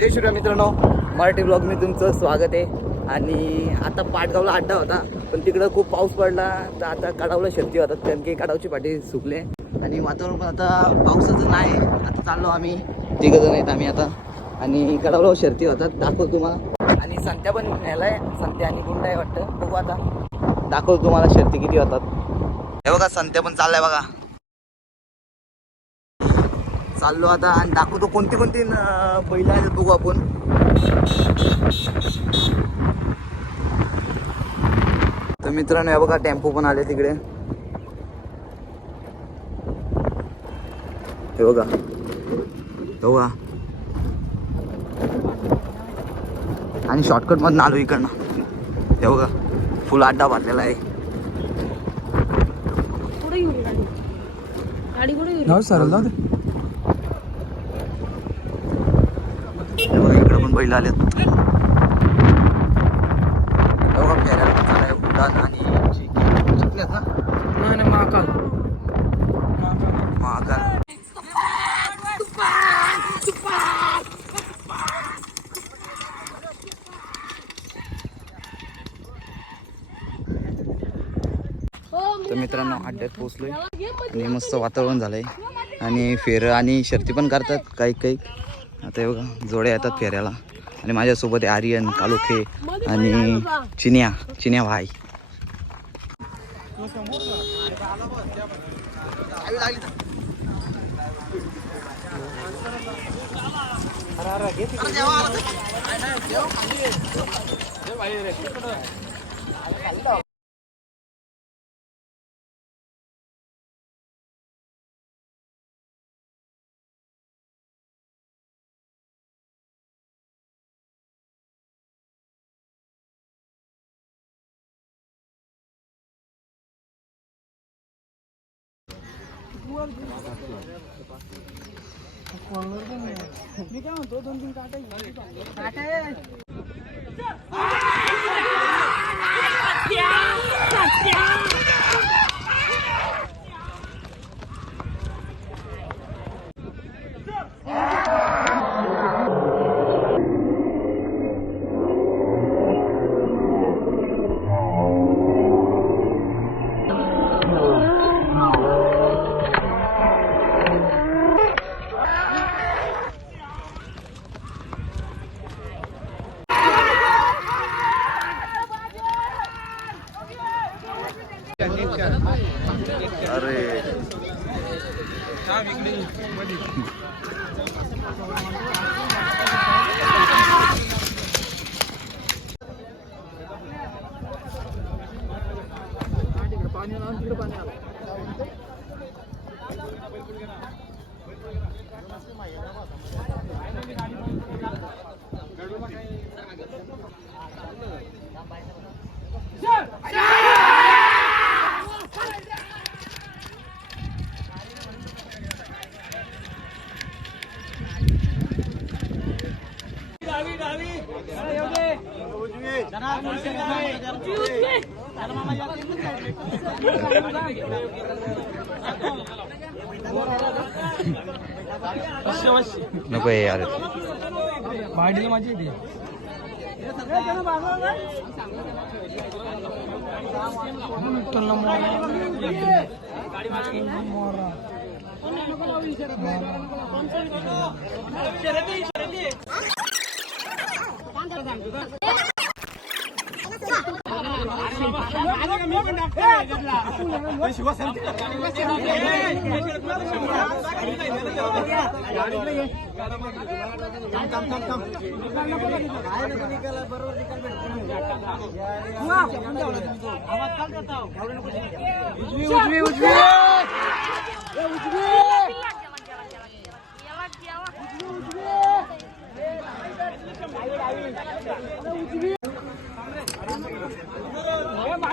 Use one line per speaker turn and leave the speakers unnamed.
हे श्रीराम मित्रांनो मराठी ब्लॉग मी तुमचं स्वागत आहे. आणि आता पाटगावला अड्डा होता पण तिकडं खूप पाऊस पडला तर आता कडावला शेती होतात कारण की कडावची पाठी सुकले आणि वातावरण पण आता पावसाचं नाही आता चाललो आम्ही तिघं जण आहेत आम्ही आता. आणि कडावला शर्ती होतात दाखव तुम्हाला. आणि संत्या पण न्यायलाय संत्या आणि गुंड आहे वाटतं बघू आता. दाखवतो तुम्हाला शर्ती किती होतात. हे बघा संत्या पण चाललाय बघा. चाललो आता आणि दाखवतो कोणती कोणती बैलं आहेत बघू आपण. तर मित्रांनो हे बघा टेम्पो पण आले तिकडे. हे बघा. हे बघा. आणि शॉर्टकट मधून आलो इकडनं. हे बघा फुल अड्डा भरलेला आहे.
गाडी गाडी कुठे घेऊन
जाऊ सर जाऊ दे
हे बघा इकडे पण बैल आलेत. उड्डाण आणि
महाकाल.
महाकाल. तर मित्रांनो अड्ड्यात पोचलोय आणि मस्त वातावरण झालंय. आणि फेर आणि शर्ती पण करतात काही काही. आता हे बघा जोड्या येतात फेऱ्याला. आणि माझ्यासोबत आहे आर्यन कालोखे आणि चिन्या चिन्या भाई.
मी काय म्हणतो दोन तीन काटा
अरे.
पाणी आलं तिकडे पाणी
नको आहे यार
भाडीला माझी येते विठ्ठलला मोरा उजवी उजवी.